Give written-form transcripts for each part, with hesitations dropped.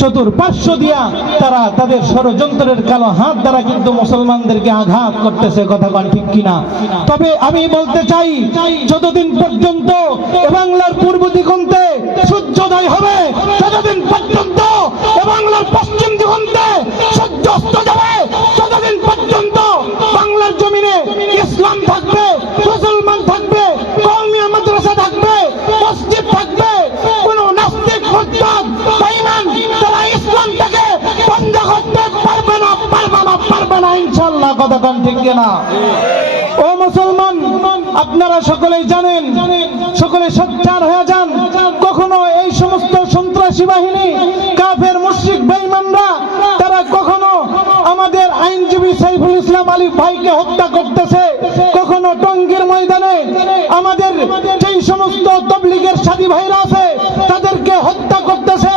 চতুর্পার্শ্ব দিয়া তারা তাদের ষড়যন্ত্রের কালো হাত দ্বারা কিন্তু মুসলমানদেরকে আঘাত করতেছে, কথা বল ঠিক কিনা? তবে আমি বলতে চাই, যতদিন পর্যন্ত বাংলার পূর্ব দিগন্তে সূর্যোদয় হবে, ততদিন পর্যন্ত বাংলার পশ্চিম দিগন্তে সূর্য অস্ত যাবে, ততদিন পর্যন্ত বাংলার জমিনে ইসলাম থাকবে, মুসলমান থাকবে, কওমিয়া মাদ্রাসা থাকবে, মসজিদ থাকবে। কোন নাস্তিক মুরতাদ বেঈমান তারা ইসলামটাকে বন্ধ করতে পারবে না, পারবে না ইনশাআল্লাহ, কথা বল ঠিক কিনা? ও মুসলমান, আপনারা সকলেই জানেন, সকলে সোচ্চার হয়ে যান। কখনো এই সমস্ত সন্ত্রাসী বাহিনী, কাফের মুশরিক বেঈমানরা তারা কখনো আমাদের আইনজীবী সাইফুল ইসলাম আলী ভাইকে হত্যা করতেছে, কখনো টঙ্গীর ময়দানে আমাদের যেই সমস্ত তবলিগের সাথী ভাইরা আছে তাদেরকে হত্যা করতেছে।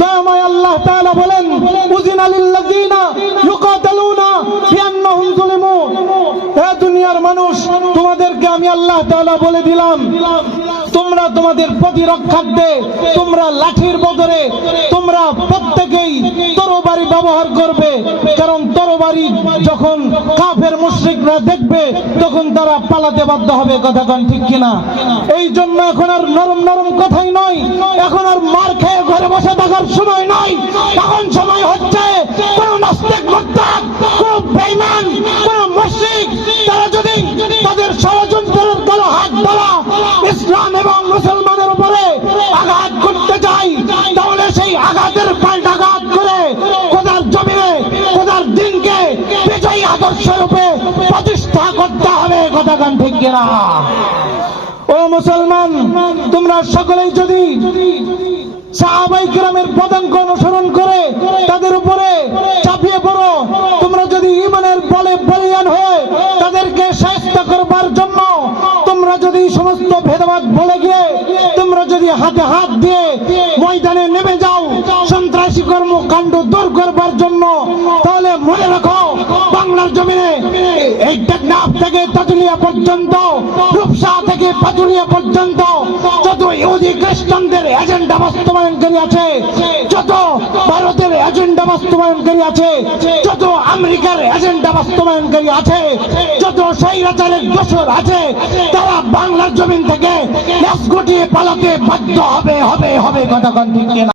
দয়াময় আল্লাহ তাআলা বলেন, উযিনা লিল্লাযিনা ইউকাতালুনা বিআন্নাহুম যুলিমু। হে দুনিয়ার মানুষ, তোমাদেরকে আমি আল্লাহ তাআলা বলে দিলাম, তোমরা তোমাদের প্রতিরক্ষার্থে তোমরা লাঠির বদলে তোমরা প্রত্যেকেই তরবারি ব্যবহার করবে, কারণ তরবারি যখন কাফের মুশরিকরা দেখবে তখন তারা পালাতে বাধ্য হবে, কথা বল ঠিক কিনা? এই জন্য এখন আর নরম নরম কথাই নয়, এখন আর মার খেয়ে ঘরে বসে থাকার সময় নয়, এখন সময় হচ্ছে কোন নাস্তিক মুরতাদ, কোন বেঈমান, কোন মুশরিক তারা যদি তাদের ষড়যন্ত্রের কালো হাত দ্বারা ইসলাম এবং মুসলমানের উপরে আঘাত করতে চায়, তাহলে সেই আঘাতের পাল্টাঘাত করে খোদার জমিনে খোদার দিনকে বিজয়ী আদর্শ রূপে প্রতিষ্ঠা করতে হবে, কথা বল ঠিক কিনা? ও মুসলমান, তোমরা সকলেই যদি সাহাবায়ে কেরামের পদাঙ্ক অনুসরণ করে তাদের উপরে চাপিয়ে পড়ো, তোমরা যদি ঈমানের বলে বলিয়ান হয়ে তাদেরকে শায়েস্তা করবার জন্য তোমরা যদি সমস্ত ভেদাভেদ ভুলে গিয়ে তোমরা যদি হাতে হাত দিয়ে ময়দানে নেমে যাও সন্ত্রাসী কর্মকাণ্ড দূর করবার জন্য, তাহলে মনে রাখো, বাংলার জমিনে এই টেকনাফ থেকে তেঁতুলিয়া পর্যন্ত, রূপসা থেকে পাতুলিয়া পর্যন্ত যত ইহুদি খ্রিস্টানদের এজেন্ডা বাস্তবায়নকারী আছে, যত ভারতের এজেন্ডা বাস্তবায়নকারী আছে, যত আমেরিকার এজেন্ডা বাস্তবায়নকারী আছে, যত স্বৈরাচারের দোসর আছে, তারা বাংলার জমিন থেকে লেজ গুটিয়ে পালাতে বাধ্য হবে, কথা বল ঠিক কিনা?